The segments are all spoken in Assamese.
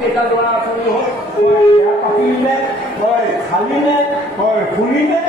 কেইটা ল'ৰা আঁচনি হ'ল বেয়া পাতিলে হয় খালিনে হয় ফুলিনে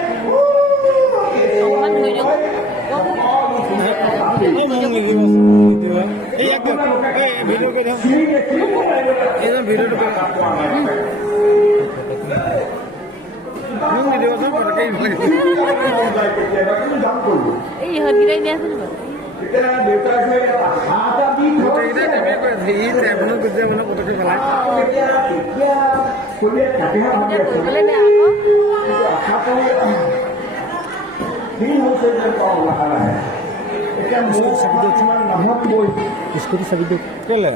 স্কুটি চাবিটো কেলে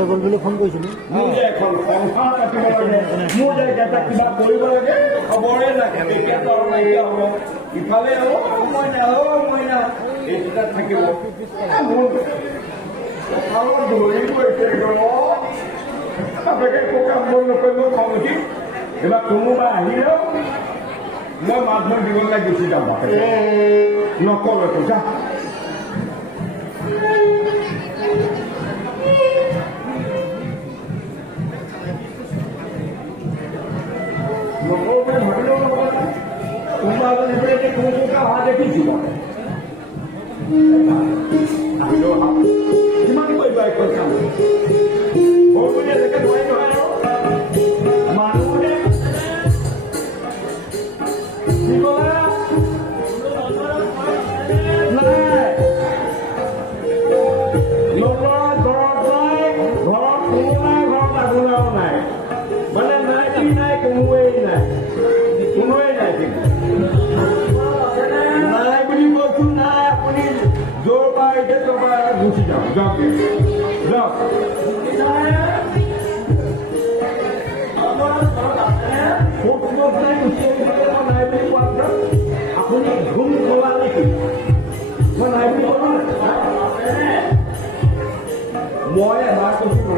গ'ল বুলি ফোন কৰিছিলোঁ ইফালে সময় থাকিব কাম বন নকৰিব খং উঠি এইবাৰ কোনোবা আহিলেও মই মাছ ধৰি দিবলৈ গুচি যাম নকৰোঁ যা নকৰোঁ ভাবিলেও নকৰোঁ কোনোবা এজনে কোনোবা অহা দেখিছিল কিমান কৰিবা এখন কাম সৰুজনী এনেকৈ নোৱাৰি নহয় মানুহে গুচি যাওক যাওক যাওক আপুনি ঘুম খোলা নেকি মই নাই বুলি ক'লো মই এবাৰ কৈছো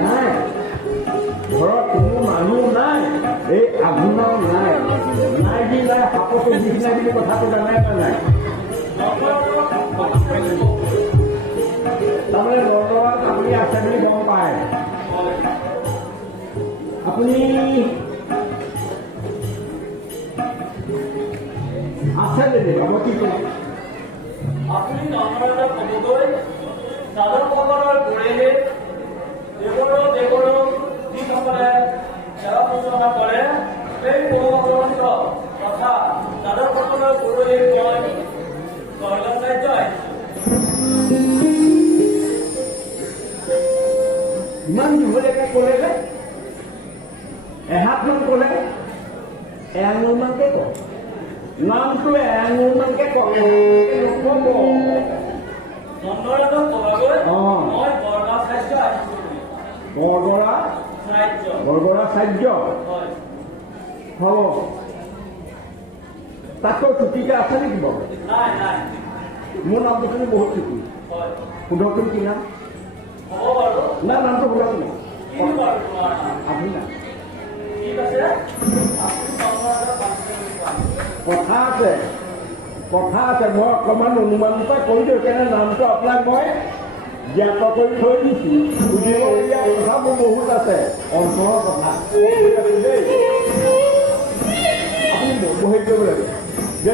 নাই ঘৰত কোনো মানুহ নাই এই আঘোণৰ নাই নাই যি নাই সাপতো বিষ নাই বুলি কথাটো জানাই বা নাই তাৰমানে নগাঁৱত আপুনি আছে বুলি গম পায় আপুনি আছে নেকি মই কি ক'ম আপুনি নগাঁৱত ক'বগৈ চাদৰ পগৰৰ পৰিৱেশ দেৱৰো যিসকলে সেৱা শুশ্ৰূষা কৰে সেই পৰম্পৰাগত তথা চাদৰ পগৰৰ পৰিৱেশ মই কৰ্মচাৰ্যই ইমান দীঘলীয়াকে ক'লে যে এহাতমান ক'লে এআঙুলমানকে কয় নামটো এআঙুলমানকে কয় নক'ব নন্দৰাজক ক'বাগৈ মই বৰদৰা চাৰ্য আহিছোঁ বৰদৰা চাৰ্য হয় হ'ব তাতকৈ ছুটিকে আছে নেকি বাৰু নাই নাই মোৰ নামটো কিন্তু বহুত ছুটি হয় সোধকচোন কি নাম হ'ব বাৰু না নামটো সোধক নাই কি বাৰু তোমাৰ নাম আপুনি না ঠিক আছে আপুনি নন্দৰাজক কথা আছে মই অকণমান অনুমান এটা কৰি দিওঁ সেইকাৰণে নামটো আপোনাক মই জ্ঞাত কৰি থৈ দিছোঁ সুধিবলগীয়া কথা মোৰ বহুত আছে অন্তৰৰ কথা দেই আপুনি বহি কৰিব লাগে যে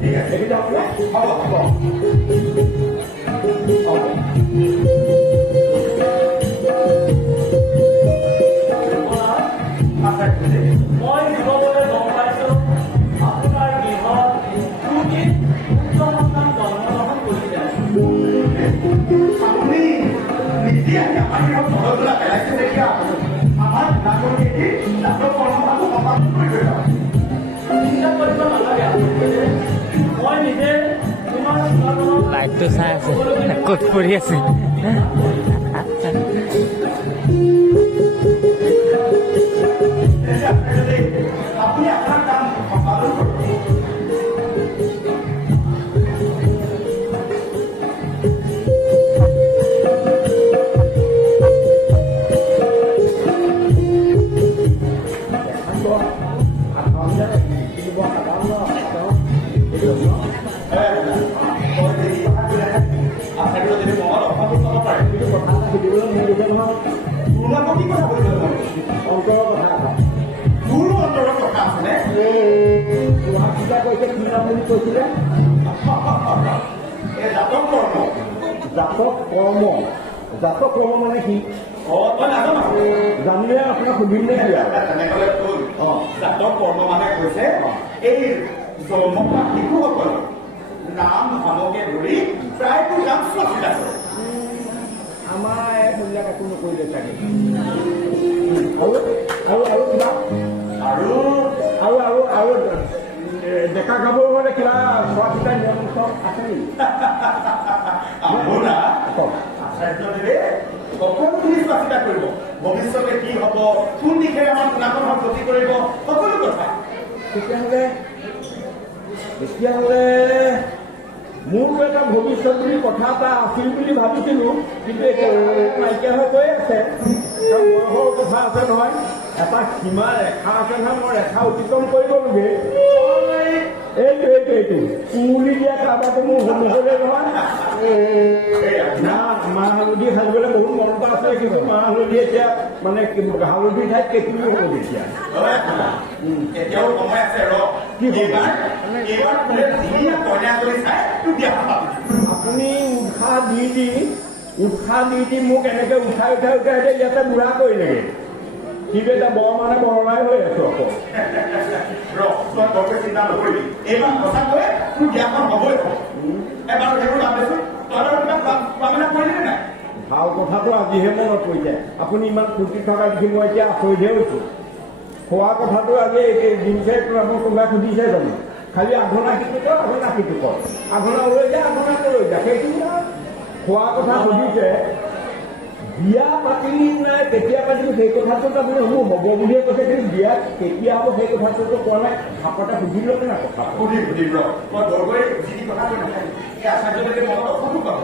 ঠিক আছে এইটো যাওক নে হ'ব হ'ব মই জীৱনলৈ গম পাইছোঁ আপোনাৰ গৃহত দুটি পুত্ৰ সন্তান জন্মগ্ৰহণ কৰিছে। আপুনি নিজে আহি আমাৰ ঘৰত ঘৰটোলা পেলাইছে যেতিয়া আমাৰ নাগৰিকে নাটক কৰ্মটো সমাপ্ত কৰি থৈ যাওক চিন্তা কৰিব নালাগে মই নিজে তোমাৰ লাইটটো চাই আছে ক'ত পৰি আছে আপুনি আপোনাৰ কাম সম্পাদন কৰক জাতক কৰ্ম মানে কি জানিলে আপোনাক সুধিলে তেনেহ'লে জাতক কৰ্ম মানে কৈছে এই জন্মপ্ৰাপ্ত শিশুসকলৰ নাম ধনকে ধৰি প্ৰায়টো কাম চোৱা কৰে আমাৰ এইবিলাক একো নকৰিলে চাগে আৰু কিবা আৰু ডেকা গাভৰু মানে কিবা চোৱা চিতা নিয়ম আছে নেকি আচাৰ্যদেৱে সকলোখিনি চোৱা চিতা কৰিব ভৱিষ্যতে কি হ'ব কোন দিশে আমাৰ গুণাগত গতি কৰিব সকলো কথা তেতিয়াহ'লে মোৰতো এটা ভৱিষ্যত বুলি কথা এটা আছিল বুলি ভাবিছিলোঁ কিন্তু এতিয়া নাইকিয়া হৈ গৈ আছে বয়সৰ কথা আছে নহয় এটা সীমা ৰেখা আছে নহয় মই ৰেখা অতিক্ৰম কৰিবলগীয়া এইটো কুঁৱলী দিয়া কাবাটো মোৰ নহ'লে নহয় না মাহ হালধি সাজিবলৈ বহুত মনটো আছে কিন্তু মাহ হালধি এতিয়া মানে হালধি ঠাইত কেঁচুৰি হ'ব এতিয়া এতিয়াও সময় আছে আপুনি উৎসাহ দি মোক এনেকে উঠাই ইয়াতে বুঢ়া কৰিলেগে কিন্তু এটা বৰ মানে বৰলাই হৈ আছো আকৌ চিন্তা নকৰিবি এইবাৰ সঁচাকৈ তোৰ বিয়াখন হ'বই এবাৰ ভাল কথাটো আজিহে মনত পৰিছে আপুনি ইমান ফূৰ্তি থকা দেখি মই এতিয়া আচৰিতহে হৈছোঁ খোৱা কথাটো আজি দিনছে আপুনি কোনোবাই সুধিছে জানো খালি আঘোণা সিটো কৰ আঘোণা লৈ যায় আঘোণা লৈ যায় সেইটো খোৱা কথা সুধিছে বিয়া পাতিলি নাই কেতিয়া পাতিলো সেই কথাটোত আপুনি হ'ব বুলিয়ে কৈছে কিন্তু বিয়া কেতিয়া হ'ব সেই কথাটোতো কোৱা নাই সাপতে সুধি ল'ব না কথা সুধিম মই দৰকাৰী যি কথা কৈ নাথাকিম এই আচাৰ্যদেৱে মনত অসুখো পাব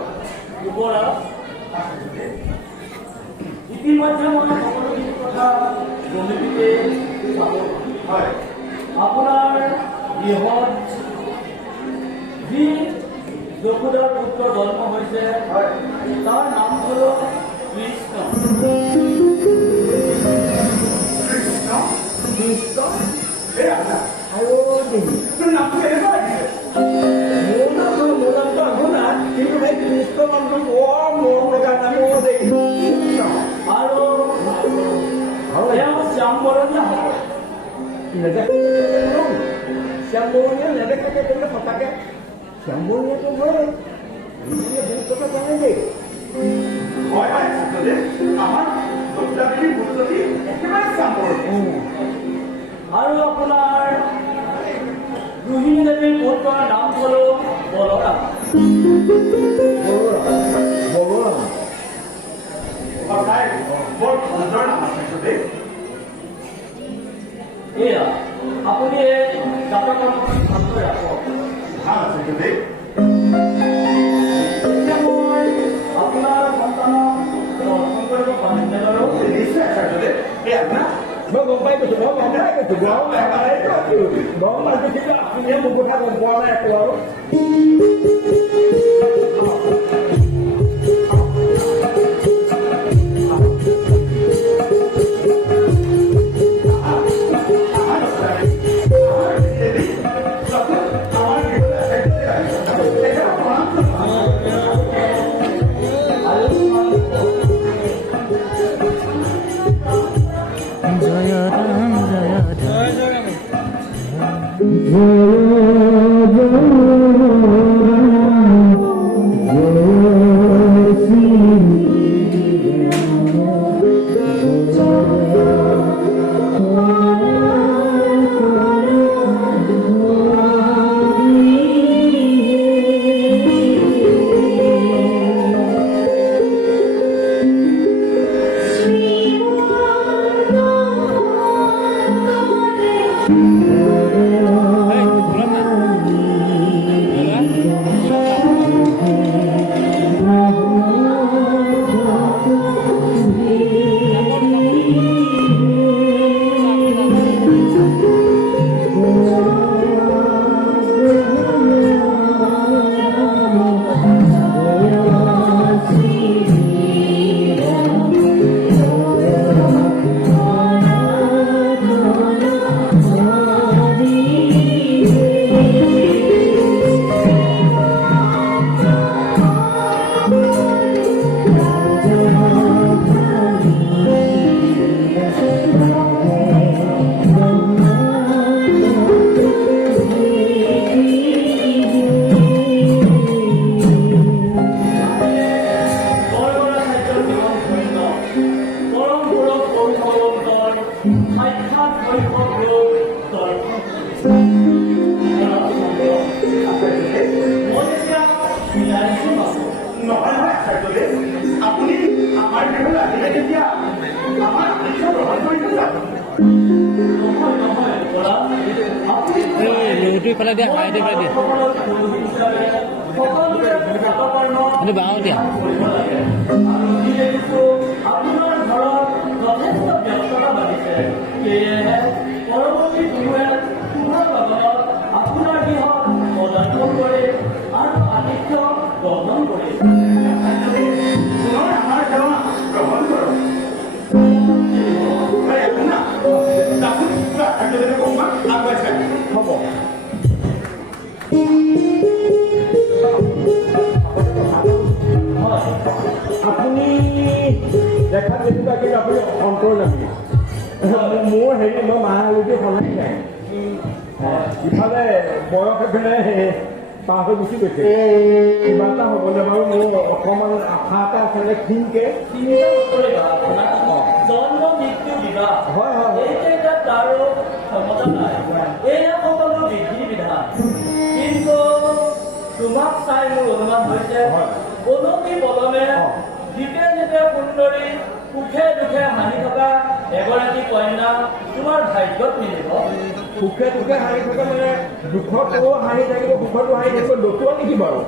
ইতিমধ্যে মই সকলোখিনি কথা গণিতে হয় আপোনাৰ গৃহত যি যশোদাৰ পুত্ৰ জন্ম হৈছে তাৰ নাম হ'ল কৃষ্ণ আৰু নামটো এনেকুৱা লাগিছে মোৰ নামটো আঘোণা কিন্তু সেই কৃষ্ণ নামটো বৰ মৰম লগা নাম আৰু তেওঁ শ্যাম বৰণীয়া হ'ব শ্যাম বৰণীয়া নেদেখাকে কৰিলে সঁচাকে শ্যাম বৰণীয়াটো হয় বহুত কথা জানে দেই হয় আমাৰ দেৱী পুত্ৰী একেবাৰে শ্যাম বৰণীয়া আৰু আপোনাৰ ৰোহিণী দেৱীৰ পুত্ৰৰ নাম হ'ল বলৰাম বৰ সুন্দৰ নাম আছে দেই এয়া আপুনি এই জাতকৰ্মখিনি ভালকৈ ৰাখক ভাল আছে দেই মই আপোনাৰ সন্তানক দৰ্শন কৰিব পাৰিম নিশ্চয় আচাৰ্য দেই এই আপোনাৰ মই গম পাই গৈছোঁ গম পাইছোঁ কিন্তু আপুনিয়ে মোৰ কথা গম পোৱা নাই একো আৰু আমাৰ মাইটো ইফালে দিয়া মাইটো ইফালে দিয়া এইটো বাওঁ দিয়া আপোনাৰ ঘৰত যথেষ্ট ব্যস্ততা বাঢ়িছে সেয়েহে পৰৱৰ্তী সময়ে তোমাৰ লগত আপোনাৰ গৃহত পদাৰ্পণ কৰে আৰু আতিথ্য গ্ৰহণ কৰে আমাৰ সেৱা গ্ৰহণ কৰক হ'ব আপুনি দেখাত যেনিবা কিন্তু আপুনি অন্তৰ্জামী মোৰ হেৰি মই মাহালুটি সলাই নাই ইফালে বয়স এফালে পাৰ হৈ গুচি গৈছে কিবা এটা হ'বলৈ বাৰু মোৰ অকণমান আশা এটা আছিলে ক্ষীণকে চিন্তা নকৰিবা আপোনাক জন্ম মৃত্যু বিবাহ হয় হয় এইকেইটা তাৰো ক্ষমতা নাই এয়া সকলো বিধি বিধান কিন্তু তোমাক চাই মোৰ অনুমান হৈছে অলপি বলমে জিতে জিতে সুন্দৰী সুখে দুখে হানি থকা এগৰাকী কন্যা তোমাৰ ভাগ্যত মিলিব সুখে দুখে হাঁহি থাকে মানে দুখতো হাঁহি থাকিব সুখতো হাঁহি থাকিব লতুৱা নেকি বাৰু